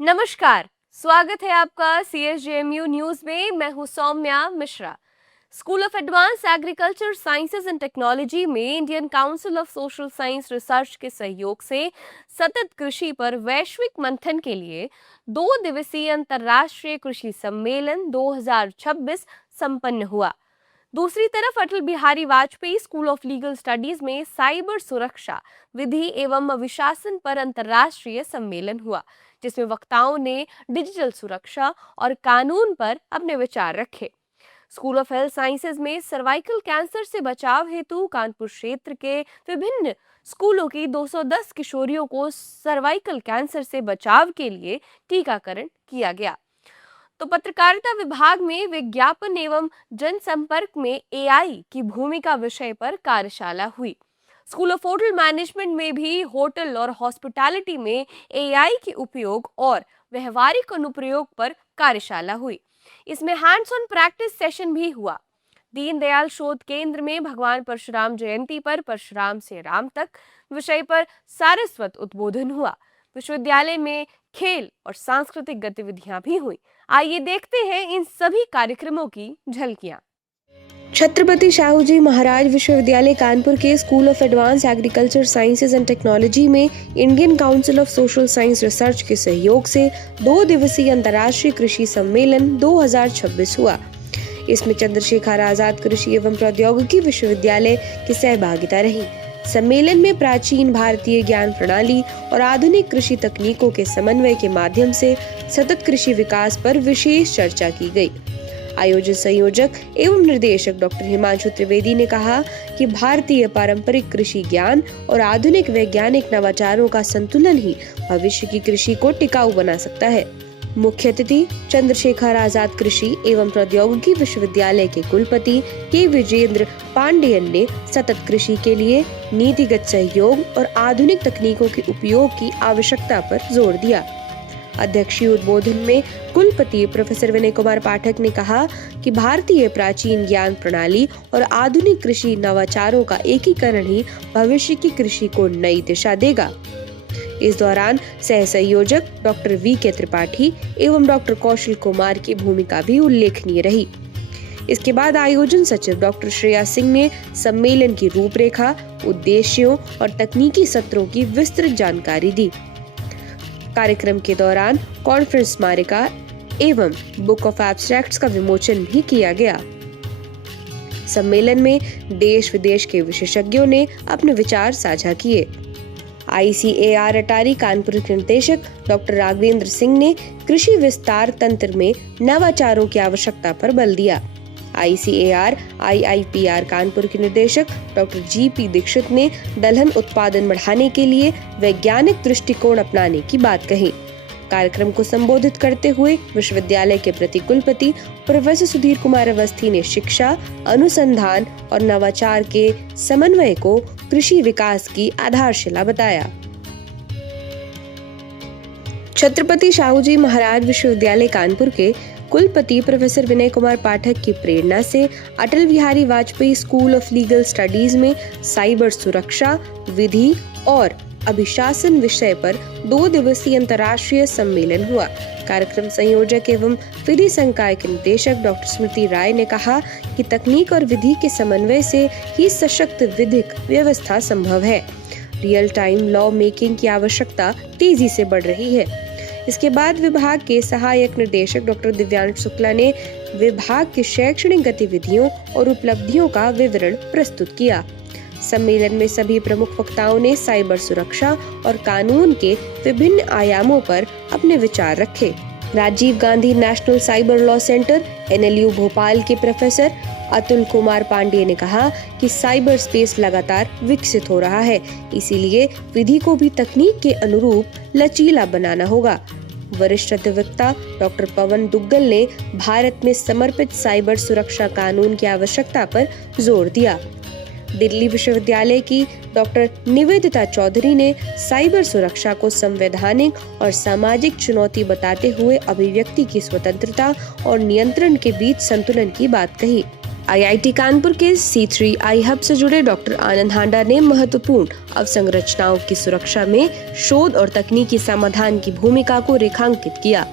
नमस्कार, स्वागत है आपका CSJMU न्यूज में। मैं हूं Saumya Mishra. School of advance agriculture sciences and technology में Indian council of social science research के सहयोग से सतत कृषि पर वैश्विक मंथन के लिए 2 दिवसीय अंतर्राष्ट्रीय कृषि सम्मेलन 2026 संपन्न हुआ। दूसरी तरफ Atal Bihari Vajpayee school of legal studies में साइबर सुरक्षा विधि एवं अभिशासन पर अंतर्राष्ट्रीय सम्मेलन हुआ, जिसमें वक्ताओं ने डिजिटल सुरक्षा और कानून पर अपने विचार रखे। स्कूल ऑफ हेल्थ साइंसेज में सर्वाइकल कैंसर से बचाव हेतु कानपुर क्षेत्र के विभिन्न स्कूलों की 210 किशोरियों को सर्वाइकल कैंसर से बचाव के लिए टीकाकरण किया गया। तो पत्रकारिता विभाग में विज्ञापन एवं जनसंपर्क में AI की भूमिका विषय पर कार्यशाला हुई। स्कूल ऑफ होटल मैनेजमेंट में भी होटल और हॉस्पिटैलिटी में AI के उपयोग और व्यवहारिक अनुप्रयोग पर कार्यशाला हुई। इसमें हैंड्स ऑन प्रैक्टिस सेशन भी हुआ। दीनदयाल शोध केंद्र में भगवान परशुराम जयंती पर परशुराम से राम तक विषय पर सारस्वत उद्बोधन हुआ। विश्वविद्यालय में खेल और सांस्कृतिक गतिविधियां भी हुई। आइए देखते हैं इन सभी कार्यक्रमों की झलकियां। छत्रपति शाहूजी महाराज विश्वविद्यालय कानपुर के school of advance agriculture sciences and technology में Indian council of social science research के सहयोग से 2 दिवसीय अंतर्राष्ट्रीय कृषि सम्मेलन 2026 हुआ। इसमें चंद्रशेखर आजाद कृषि एवं प्रौद्योगिकी विश्वविद्यालय की सहभागिता रही। सम्मेलन में प्राचीन भारतीय ज्ञान प्रणाली और आधुनिक कृषि तकनीकों के समन्वय के माध्यम से सतत कृषि विकास पर विशेष चर्चा की गई। आयोजित संयोजक एवं निर्देशक डॉक्टर हिमांशु त्रिवेदी ने कहा कि भारतीय पारंपरिक कृषि ज्ञान और आधुनिक वैज्ञानिक नवाचारों का संतुलन ही भविष्य की कृषि को टिकाऊ बना सकता है। मुख्य अतिथि चंद्रशेखर आजाद कृषि एवं प्रौद्योगिकी विश्वविद्यालय के कुलपति के विजेंद्र पांडेयन ने सतत कृषि के लिए नीतिगत सहयोग और आधुनिक तकनीकों के उपयोग की आवश्यकता पर जोर दिया। अध्यक्षीय उद्बोधन में कुलपति प्रोफेसर विनय कुमार पाठक ने कहा कि भारतीय प्राचीन ज्ञान प्रणाली और आधुनिक कृषि नवाचारों का एकीकरण ही भविष्य की कृषि को नई दिशा देगा। इस दौरान सह संयोजक डॉक्टर VK त्रिपाठी एवं डॉक्टर कौशल कुमार की भूमिका भी उल्लेखनीय रही। इसके बाद आयोजन सचिव डॉक्टर श्रेया सिंह ने सम्मेलन की रूपरेखा, उद्देश्यों और तकनीकी सत्रों की विस्तृत जानकारी दी। कार्यक्रम के दौरान कॉन्फ्रेंस स्मारिका एवं बुक ऑफ एब्स्ट्रैक्ट्स का विमोचन भी किया गया। सम्मेलन में देश विदेश के विशेषज्ञों ने अपने विचार साझा किए। ICAR अटारी कानपुर के निदेशक डॉक्टर राघवेंद्र सिंह ने कृषि विस्तार तंत्र में नवाचारों की आवश्यकता पर बल दिया। ICAR IIPR कानपुर के निदेशक डॉक्टर GP दीक्षित ने दलहन उत्पादन बढ़ाने के लिए वैज्ञानिक दृष्टिकोण अपनाने की बात कही। कार्यक्रम को संबोधित करते हुए विश्वविद्यालय के प्रतिकुलपति प्रोफेसर सुधीर कुमार अवस्थी ने शिक्षा, अनुसंधान और नवाचार के समन्वय को कृषि विकास की आधारशिला बताया। छत्रपति शाहूजी महाराज विश्वविद्यालय कानपुर के कुलपति प्रोफेसर विनय कुमार पाठक की प्रेरणा से Atal Bihari Vajpayee school of legal studies में साइबर सुरक्षा विधि और अभिशासन विषय पर 2 दिवसीय अंतर्राष्ट्रीय सम्मेलन हुआ। कार्यक्रम संयोजक एवं विधि संकाय के निदेशक डॉक्टर स्मृति राय ने कहा कि तकनीक और विधि के समन्वय से ही सशक्त विधिक व्यवस्था संभव है। रियल टाइम लॉ मेकिंग की आवश्यकता तेजी से बढ़ रही है। इसके बाद विभाग के सहायक निर्देशक डॉक्टर दिव्यांश शुक्ला ने विभाग की शैक्षणिक गतिविधियों और उपलब्धियों का विवरण प्रस्तुत किया। सम्मेलन में सभी प्रमुख वक्ताओं ने साइबर सुरक्षा और कानून के विभिन्न आयामों पर अपने विचार रखे। Rajiv Gandhi national cyber law centre NLU Bhopal के प्रोफेसर अतुल कुमार पांडे ने कहा कि साइबर स्पेस लगातार विकसित हो रहा है, इसीलिए विधि को भी तकनीक के अनुरूप लचीला बनाना होगा। वरिष्ठ अधिवक्ता डॉक्टर पवन दुग्गल ने भारत में समर्पित साइबर सुरक्षा कानून की आवश्यकता पर जोर दिया। दिल्ली विश्वविद्यालय की डॉक्टर निवेदिता चौधरी ने साइबर सुरक्षा को संवैधानिक और सामाजिक चुनौती बताते हुए अभिव्यक्ति की स्वतंत्रता और नियंत्रण के बीच संतुलन की बात कही। IIT कानपुर के C3 आई हब से जुड़े डॉक्टर आनंद हांडा ने महत्वपूर्ण अवसंरचनाओं की सुरक्षा में शोध और तकनीकी समाधान की भूमिका को रेखांकित किया।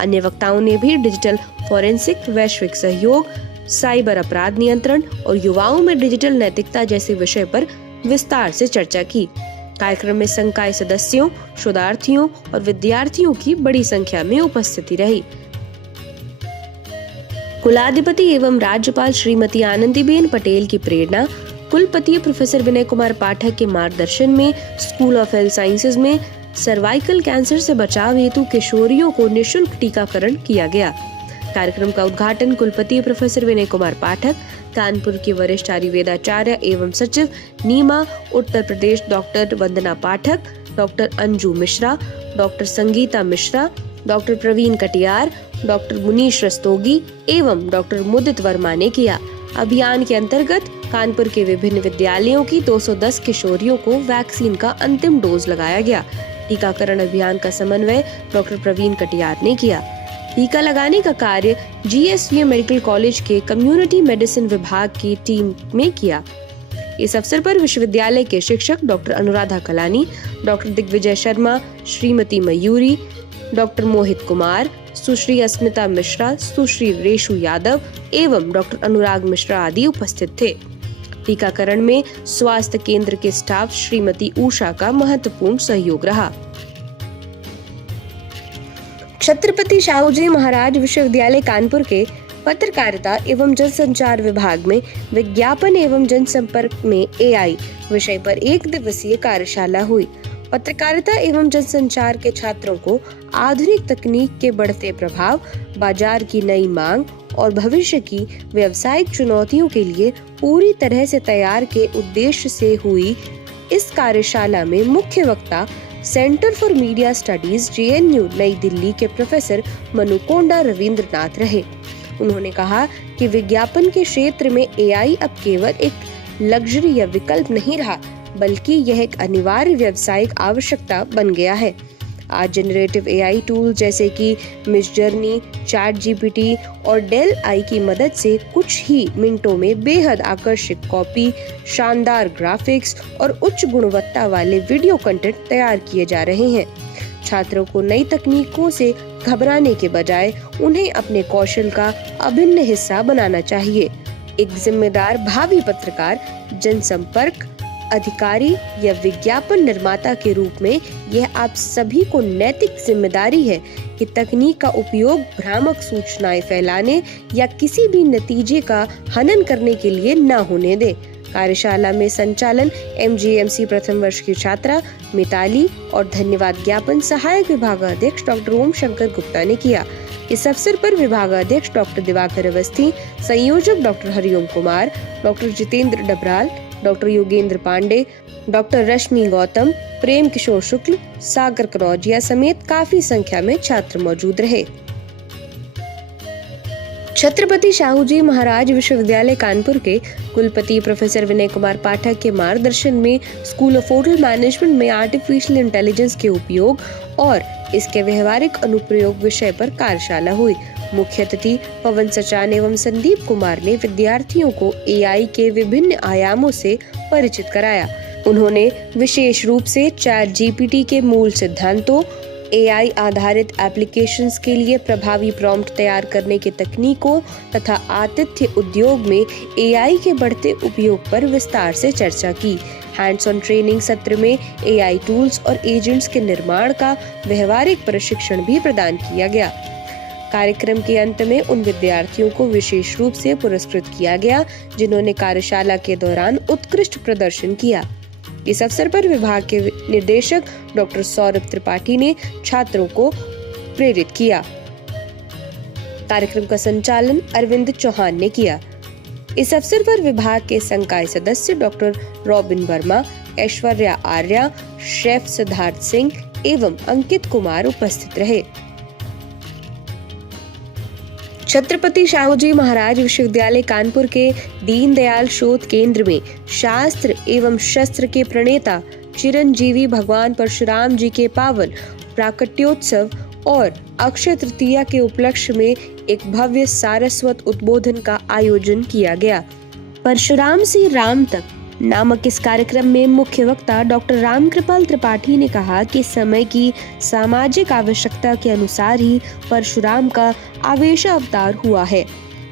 अन्य वक्ताओं ने भी डिजिटल फॉरेंसिक, वैश्विक सहयोग, साइबर अपराध नियंत्रण और युवाओं में डिजिटल नैतिकता जैसे विषय पर विस्तार से चर्चा की। कार्यक्रम में संकाय सदस्यों, शोधार्थियों और विद्यार्थियों की बड़ी संख्या में उपस्थिति रही। कुलाधिपति एवं राज्यपाल श्रीमती आनंदीबेन पटेल की प्रेरणा, कुलपति प्रोफेसर विनय कुमार पाठक के मार्गदर्शन में स्कूल ऑफ हेल्थ साइंसेज में सर्वाइकल कैंसर से बचाव हेतु किशोरियों को निःशुल्क टीकाकरण किया गया। कार्यक्रम का उद्घाटन कुलपति प्रोफेसर विनय कुमार पाठक, कानपुर की वरिष्ठ आयुर्वेदाचार्य एवं सचिव NIMA Uttar Pradesh doctor Vandana Pathak, doctor Anju Mishra, doctor Sangeeta Mishra, doctor Praveen Katiyar, doctor Munish Rastogi एवं डॉक्टर मुदित वर्मा ने किया। अभियान के अंतर्गत कानपुर के विभिन्न विद्यालयों की 210 किशोरियों को वैक्सीन का अंतिम डोज लगाया गया। टीकाकरण अभियान का समन्वय डॉक्टर प्रवीण कटियार ने किया। टीका लगाने का कार्य GSV मेडिकल कॉलेज के कम्युनिटी मेडिसिन विभाग की टीम में किया। इस अवसर पर विश्वविद्यालय के शिक्षक doctor Anuradha Kalani, doctor Digvijay Sharma, Shrimati Mayuri, doctor Mohit Kumar, सुश्री अस्मिता मिश्रा, सुश्री रेशु यादव एवं डॉक्टर अनुराग मिश्रा आदि उपस्थित थे। टीकाकरण में स्वास्थ्य केंद्र के स्टाफ श्रीमती उषा का महत्वपूर्ण सहयोग रहा। छत्रपति शाहूजी महाराज विश्वविद्यालय कानपुर के पत्रकारिता एवं जनसंचार विभाग में विज्ञापन एवं जनसंपर्क में AI विषय पर 1 दिवसीय कार्यशाला हुई। पत्रकारिता एवं जनसंचार के छात्रों को आधुनिक तकनीक के बढ़ते प्रभाव, बाजार की नई मांग और भविष्य की व्यावसायिक चुनौतियों के लिए पूरी तरह से तैयार के उद्देश्य से हुई इस कार्यशाला में मुख्य वक्ता centre for media studies JNU नई दिल्ली के प्रोफेसर मनुकोंडा रविंद्रनाथ रहे। उन्होंने कहा कि विज्ञापन के क्षेत्र में AI अब केवल एक लग्जरी या विकल्प नहीं रहा, बल्कि यह एक अनिवार्य व्यावसायिक आवश्यकता बन गया है। आज जनरेटिव AI टूल जैसे कि मिडजर्नी, ChatGPT और डेल आई की मदद से कुछ ही मिनटों में बेहद आकर्षक कॉपी, शानदार ग्राफिक्स और उच्च गुणवत्ता वाले वीडियो कंटेंट तैयार किए जा रहे हैं। छात्रों को नई तकनीकों से घबराने के बजाय उन्हें अपने कौशल का अभिन्न हिस्सा बनाना चाहिए। एक जिम्मेदार भावी पत्रकार, जनसंपर्क अधिकारी या विज्ञापन निर्माता के रूप में यह आप सभी को नैतिक जिम्मेदारी है कि तकनीक का उपयोग भ्रामक सूचनाएं फैलाने या किसी भी नतीजे का हनन करने के लिए न होने दें। कार्यशाला में संचालन MGMC प्रथम वर्ष की छात्रा मिताली और धन्यवाद ज्ञापन सहायक विभागाध्यक्ष डॉक्टर ओम शंकर गुप्ता ने किया। इस अवसर पर विभागाध्यक्ष डॉक्टर दिवाकर अवस्थी, संयोजक doctor Hariom Kumar, doctor Jitendra Dabral, doctor Yogendra Pandey, doctor Rashmi Gautam, Prem Kishore Shukla, Sagar Kanaujia समेत काफी संख्या में छात्र मौजूद रहे। छत्रपति शाहूजी महाराज विश्वविद्यालय कानपुर के कुलपति प्रोफेसर विनय कुमार पाठक के मार्गदर्शन में स्कूल ऑफ होटल मैनेजमेंट में आर्टिफिशियल इंटेलिजेंस के उपयोग और इसके व्यवहारिक अनुप्रयोग विषय पर कार्यशाला हुई। मुख्य अतिथि पवन सचान एवं संदीप कुमार ने विद्यार्थियों को AI के विभिन्न आयामों से परिचित कराया। उन्होंने विशेष रूप से ChatGPT के मूल सिद्धांतों, AI आधारित एप्लीकेशंस के लिए प्रभावी प्रॉम्प्ट तैयार करने के तकनीकों तथा आतिथ्य उद्योग में AI के बढ़ते उपयोग पर विस्तार से चर्चा की। हैंड्स ऑन ट्रेनिंग सत्र में AI टूल्स और एजेंट्स के निर्माण का व्यवहारिक प्रशिक्षण भी प्रदान किया गया। कार्यक्रम के अंत में उन विद्यार्थियों को विशेष रूप से पुरस्कृत किया गया जिन्होंने कार्यशाला के दौरान उत्कृष्ट प्रदर्शन किया। इस अवसर पर विभाग के निदेशक डॉक्टर सौरभ त्रिपाठी ने छात्रों को प्रेरित किया। कार्यक्रम का संचालन अरविंद चौहान ने किया। इस अवसर पर विभाग के संकाय सदस्य doctor robin Verma, Aishwarya Arya, chef Siddharth Singh एवं अंकित कुमार उपस्थित रहे। छत्रपति शाहूजी महाराज विश्वविद्यालय कानपुर के दीनदयाल शोध केंद्र में शास्त्र एवं शस्त्र के प्रणेता चिरंजीवी भगवान परशुराम जी के पावन प्राकट्योत्सव और अक्षय तृतीया के उपलक्ष्य में एक भव्य सारस्वत उद्बोधन का आयोजन किया गया। परशुराम से राम तक नामक इस कार्यक्रम में मुख्य वक्ता डॉक्टर रामकृपाल त्रिपाठी ने कहा कि समय की सामाजिक आवश्यकता के अनुसार ही परशुराम का आवेश अवतार हुआ है।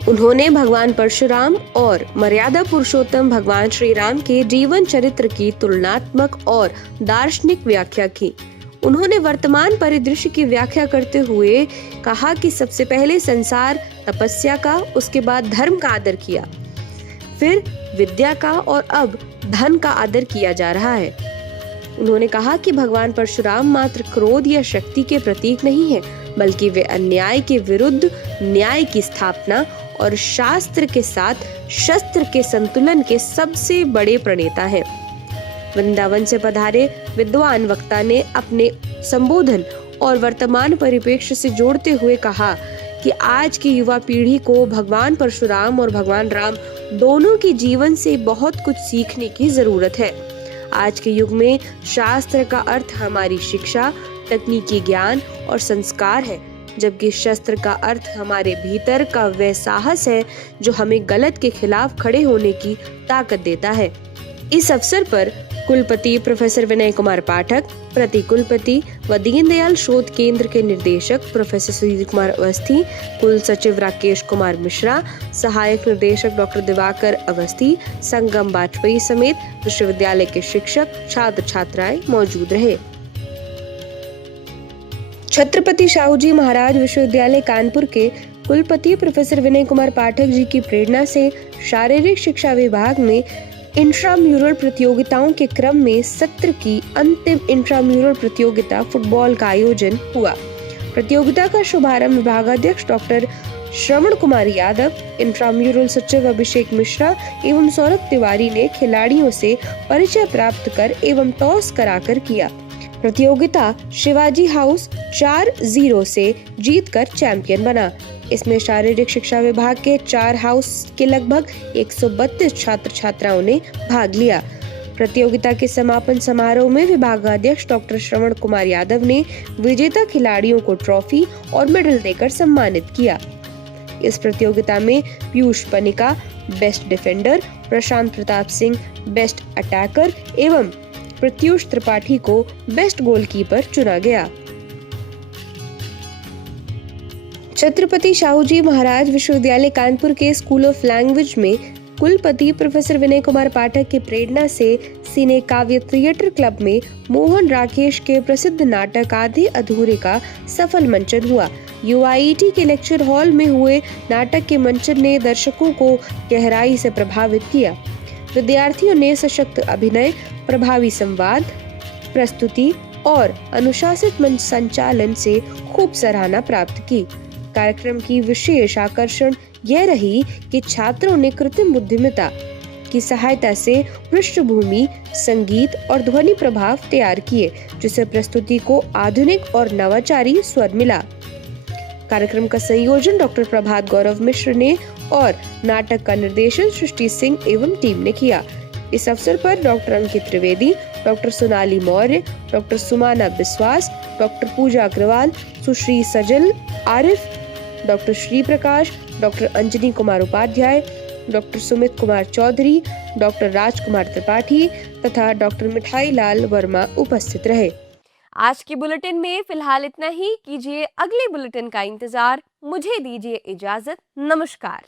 उन्होंने भगवान परशुराम और मर्यादा पुरुषोत्तम भगवान श्री राम के जीवन चरित्र की तुलनात्मक और दार्शनिक व्याख्या की। उन्होंने वर्तमान परिदृश्य की व्याख्या करते हुए कहा कि सबसे पहले संसार तपस्या का, उसके बाद धर्म का आदर किया, फिर विद्या का और अब धन का आदर किया जा रहा है। उन्होंने कहा कि भगवान परशुराम मात्र क्रोध या शक्ति के प्रतीक नहीं है, बल्कि वे अन्याय के विरुद्ध न्याय की स्थापना और शास्त्र के साथ शस्त्र के संतुलन के सबसे बड़े प्रणेता हैं। वृंदावन से पधारे विद्वान वक्ता ने अपने संबोधन और वर्तमान परिप्रेक्ष्य से जोड़ते हुए कहा कि आज की युवा पीढ़ी को भगवान परशुराम और भगवान राम दोनों के जीवन से बहुत कुछ सीखने की जरूरत है। आज के युग में शास्त्र का अर्थ हमारी शिक्षा, तकनीकी ज्ञान और संस्कार है, जबकि शस्त्र का अर्थ हमारे भीतर का वह साहस है जो हमें गलत के खिलाफ खड़े होने की ताकत देता है। इस अवसर पर कुलपति प्रोफेसर विनय कुमार पाठक, प्रति कुलपति व दीनदयाल शोध केंद्र के निदेशक प्रोफेसर सुधीर कुमार अवस्थी, कुल सचिव राकेश कुमार मिश्रा, सहायक निर्देशक डॉक्टर दिवाकर अवस्थी, संगम वाजपेयी समेत विश्वविद्यालय के शिक्षक, छात्र छात्राएं मौजूद रहे। छत्रपति शाहूजी महाराज विश्वविद्यालय कानपुर के कुलपति प्रोफेसर विनय कुमार पाठक जी की प्रेरणा से शारीरिक शिक्षा विभाग में इंट्राम्यूरल प्रतियोगिताओं के क्रम में सत्र की अंतिम इंट्राम्यूरल प्रतियोगिता फुटबॉल का आयोजन हुआ। प्रतियोगिता का शुभारंभ विभागाध्यक्ष डॉक्टर श्रवण कुमार यादव, इंट्राम्यूरल सचिव अभिषेक मिश्रा एवं सौरभ तिवारी ने खिलाड़ियों से परिचय प्राप्त कर एवं टॉस कराकर किया। प्रतियोगिता शिवाजी हाउस 4-0 से जीतकर चैंपियन बना। इसमें शारीरिक शिक्षा विभाग के 4 हाउस के लगभग 132 छात्र छात्राओं ने भाग लिया। प्रतियोगिता के समापन समारोह में विभागाध्यक्ष डॉक्टर श्रवण कुमार यादव ने विजेता खिलाड़ियों को ट्रॉफी और मेडल देकर सम्मानित किया। इस प्रतियोगिता में पीयूष पनिका बेस्ट डिफेंडर, प्रशांत प्रताप सिंह बेस्ट अटैकर एवं प्रत्युष त्रिपाठी को बेस्ट गोलकीपर चुना गया। छत्रपति शाहूजी महाराज विश्वविद्यालय कानपुर के स्कूल ऑफ लैंग्वेज में कुलपति प्रोफेसर विनय कुमार पाठक की प्रेरणा से सिने काव्य थिएटर क्लब में मोहन राकेश के प्रसिद्ध नाटक आधे अधूरे का सफल मंचन हुआ। यूआईटी के लेक्चर हॉल में हुए नाटक के मंचन ने दर्शकों को गहराई से प्रभावित किया। विद्यार्थियों ने सशक्त अभिनय, प्रभावी संवाद, प्रस्तुति और अनुशासित मंच संचालन से खूब सराहना प्राप्त की। कार्यक्रम की विशेष आकर्षण यह रही कि छात्रों ने कृत्रिम बुद्धिमत्ता की सहायता से पृष्ठभूमि, संगीत और ध्वनि प्रभाव तैयार किए, जिससे प्रस्तुति को आधुनिक और नवाचारी स्वर मिला। कार्यक्रम का संयोजन डॉक्टर प्रभात गौरव मिश्र ने और नाटक का निर्देशन सृष्टि सिंह एवं टीम ने किया। इस अवसर पर doctor Ankit Trivedi, doctor Sonali Maurya, doctor Sumana Biswas, doctor Pooja Agarwal, Sushri Sajal Arif, doctor Shri Prakash, doctor Anjani Kumar Upadhyay, doctor Sumit Kumar Chaudhary, doctor Rajkumar Tripathi तथा डॉक्टर मिठाई लाल वर्मा उपस्थित रहे। आज के बुलेटिन में फिलहाल इतना ही। कीजिए अगले बुलेटिन का इंतजार। मुझे दीजिए इजाजत। नमस्कार।